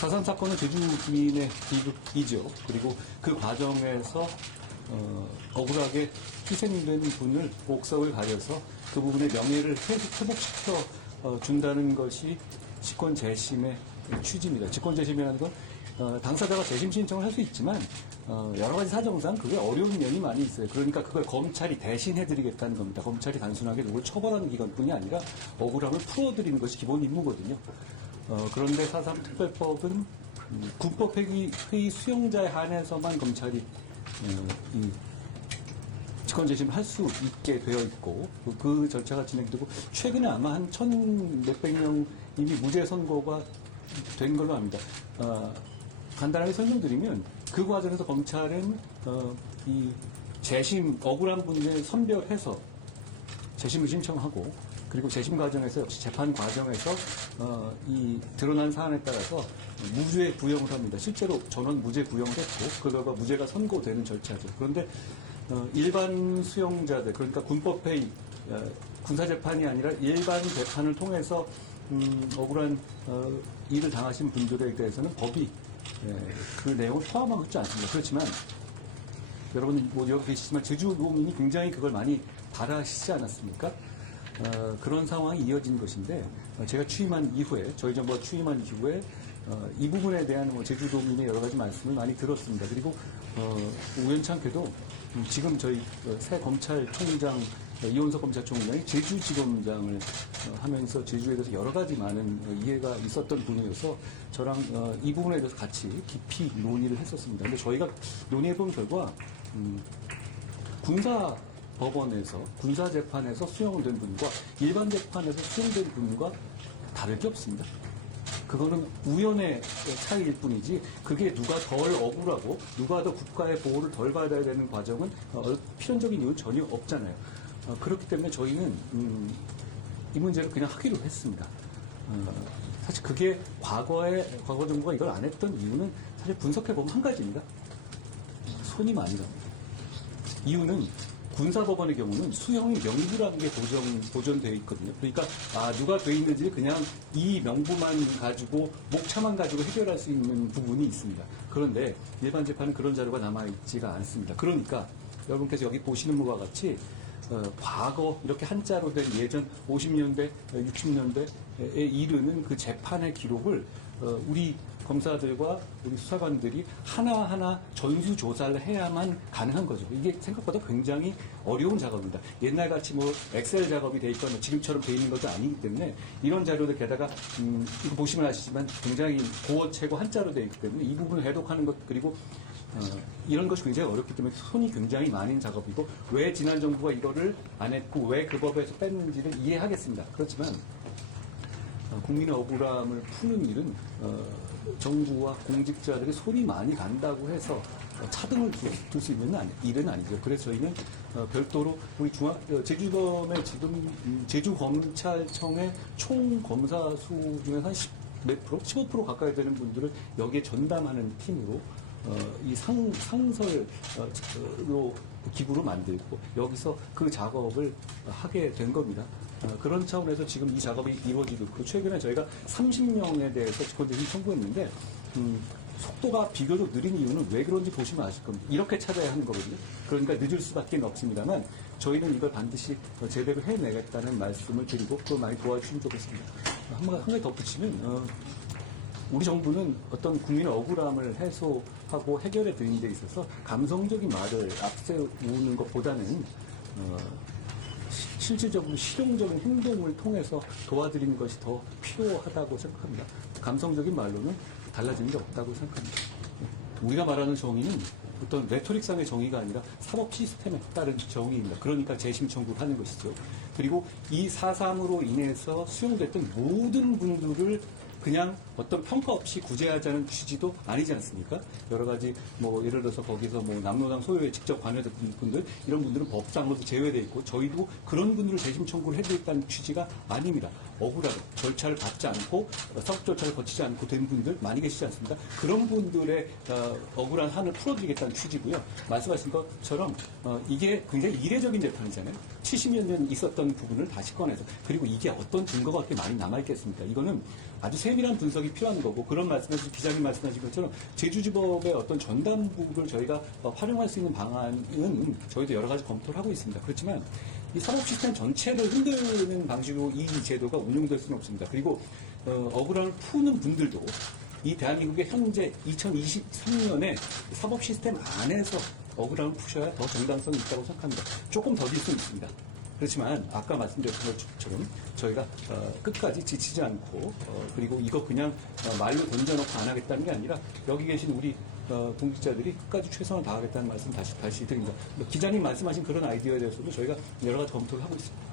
4.3 사건은 제주민의 비극이죠. 그리고 그 과정에서 억울하게 희생된 분을 옥석을 가려서 그 부분의 명예를 회복시켜 준다는 것이 직권 재심의 취지입니다. 직권 재심이라는 건 당사자가 재심 신청을 할 수 있지만 여러 가지 사정상 그게 어려운 면이 많이 있어요. 그러니까 그걸 검찰이 대신해드리겠다는 겁니다. 검찰이 단순하게 누굴 처벌하는 기관뿐이 아니라 억울함을 풀어드리는 것이 기본 임무거든요. 그런데 4.3 특별법은 군법회의 수용자에 한해서만 검찰이 이 직권 재심을 할 수 있게 되어 있고 그 절차가 진행되고 최근에 아마 한 1,몇백 명 이미 무죄 선고가 된 걸로 압니다. 간단하게 설명드리면 그 과정에서 검찰은 이 재심 억울한 분을 선별해서 재심을 신청하고 그리고 재심 과정에서 역시 재판 과정에서 이 드러난 사안에 따라서 무죄 구형을 합니다. 실제로 전원 무죄 구형을 했고 그 결과 무죄가 선고되는 절차죠. 그런데 일반 수용자들 그러니까 군법회의 군사재판이 아니라 일반 재판을 통해서 억울한 일을 당하신 분들에 대해서는 법이 그 내용을 포함하고 있지 않습니다. 그렇지만 여러분 여기 계시지만 제주도민이 굉장히 그걸 많이 바라시지 않았습니까? 그런 상황이 이어진 것인데 제가 취임한 이후에 저희 정부가 취임한 이후에 이 부분에 대한 제주도민의 여러 가지 말씀을 많이 들었습니다. 그리고 우연찮게도 지금 저희 새 검찰총장 이원석 검찰총장이 제주지검장을 하면서 제주에 대해서 여러 가지 많은 이해가 있었던 분이어서 저랑 이 부분에 대해서 같이 깊이 논의를 했었습니다. 근데 저희가 논의해본 결과 군사법원에서 군사재판에서 수용된 분과 일반 재판에서 수용된 분과 다를 게 없습니다. 그거는 우연의 차이일 뿐이지 그게 누가 덜 억울하고 누가 더 국가의 보호를 덜 받아야 되는 과정은 필연적인 이유는 전혀 없잖아요. 그렇기 때문에 저희는 이 문제를 그냥 하기로 했습니다. 사실 그게 과거 정부가 이걸 안 했던 이유는 사실 분석해보면 한 가지입니다. 손이 많이 갑니다. 이유는 군사법원의 경우는 수형이 명부라는 게 보존되어 있거든요. 그러니까 누가 돼 있는지 그냥 이 명부만 가지고 목차만 가지고 해결할 수 있는 부분이 있습니다. 그런데 일반 재판은 그런 자료가 남아있지가 않습니다. 그러니까 여러분께서 여기 보시는 것과 같이 과거 이렇게 한자로 된 예전 50년대, 60년대에 이르는 그 재판의 기록을 우리 검사들과 우리 수사관들이 하나하나 전수조사를 해야만 가능한 거죠. 이게 생각보다 굉장히 어려운 작업입니다. 옛날같이 엑셀 작업이 돼 있거나 지금처럼 돼 있는 것도 아니기 때문에 이런 자료들 게다가 이거 보시면 아시지만 굉장히 고어체고 한자로 돼 있기 때문에 이 부분을 해독하는 것 그리고 이런 것이 굉장히 어렵기 때문에 손이 굉장히 많은 작업이고 왜 지난 정부가 이거를 안 했고 왜 그 법에서 뺐는지를 이해하겠습니다. 그렇지만 국민의 억울함을 푸는 일은 정부와 공직자들이 손이 많이 간다고 해서 차등을 둘 수 있는 일은 아니죠. 그래서 저희는 별도로 우리 제주검의 지금 제주검찰청의 총 검사 수 중에 한 10몇 프로, 15% 가까이 되는 분들을 여기에 전담하는 팀으로 이 상설로 기구로 만들고 여기서 그 작업을 하게 된 겁니다. 그런 차원에서 지금 이 작업이 이루어지고 있고 최근에 저희가 30명에 대해서 직권재심 청구했는데 속도가 비교적 느린 이유는 왜 그런지 보시면 아실 겁니다. 이렇게 찾아야 하는 거거든요. 그러니까 늦을 수밖에 없습니다만 저희는 이걸 반드시 제대로 해내겠다는 말씀을 드리고 그걸 많이 도와주시면 좋겠습니다. 한 가지 덧붙이면 우리 정부는 어떤 국민의 억울함을 해소하고 해결해 드리는 데 있어서 감성적인 말을 앞세우는 것보다는 실질적으로 실용적인 행동을 통해서 도와드리는 것이 더 필요하다고 생각합니다. 감성적인 말로는 달라지는 게 없다고 생각합니다. 우리가 말하는 정의는 어떤 레토릭상의 정의가 아니라 사법 시스템에 따른 정의입니다. 그러니까 재심 청구를 하는 것이죠. 그리고 이 4.3으로 인해서 수용됐던 모든 분들을 그냥 어떤 평가 없이 구제하자는 취지도 아니지 않습니까? 여러 가지 예를 들어서 거기서 남로당 소유에 직접 관여됐던 분들 이런 분들은 법상으로도 제외되어 있고 저희도 그런 분들을 재심 청구를 해드리겠다는 취지가 아닙니다. 억울하게 절차를 밟지 않고 사법 절차를 거치지 않고 된 분들 많이 계시지 않습니까? 그런 분들의 억울한 한을 풀어드리겠다는 취지고요. 말씀하신 것처럼 이게 굉장히 이례적인 재판이잖아요. 70여 년 있었던 부분을 다시 꺼내서 그리고 이게 어떤 증거가 그렇게 많이 남아있겠습니까? 이거는 아주 세밀한 분석이 필요한 거고 그런 말씀하신 기자님 말씀하신 것처럼 제주지법의 어떤 전담부를 저희가 활용할 수 있는 방안은 저희도 여러 가지 검토를 하고 있습니다. 그렇지만 이 사법 시스템 전체를 흔드는 방식으로 이 제도가 운용될 수는 없습니다. 그리고 억울함을 푸는 분들도 이 대한민국의 현재 2023년에 사법 시스템 안에서 억울함을 푸셔야 더 정당성이 있다고 생각합니다. 조금 더딜 수는 있습니다. 그렇지만 아까 말씀드렸던 것처럼 저희가 끝까지 지치지 않고 그리고 이거 그냥 말로 던져놓고 안 하겠다는 게 아니라 여기 계신 우리 공직자들이 끝까지 최선을 다하겠다는 말씀 다시 드립니다. 기자님 말씀하신 그런 아이디어에 대해서도 저희가 여러 가지 검토를 하고 있습니다.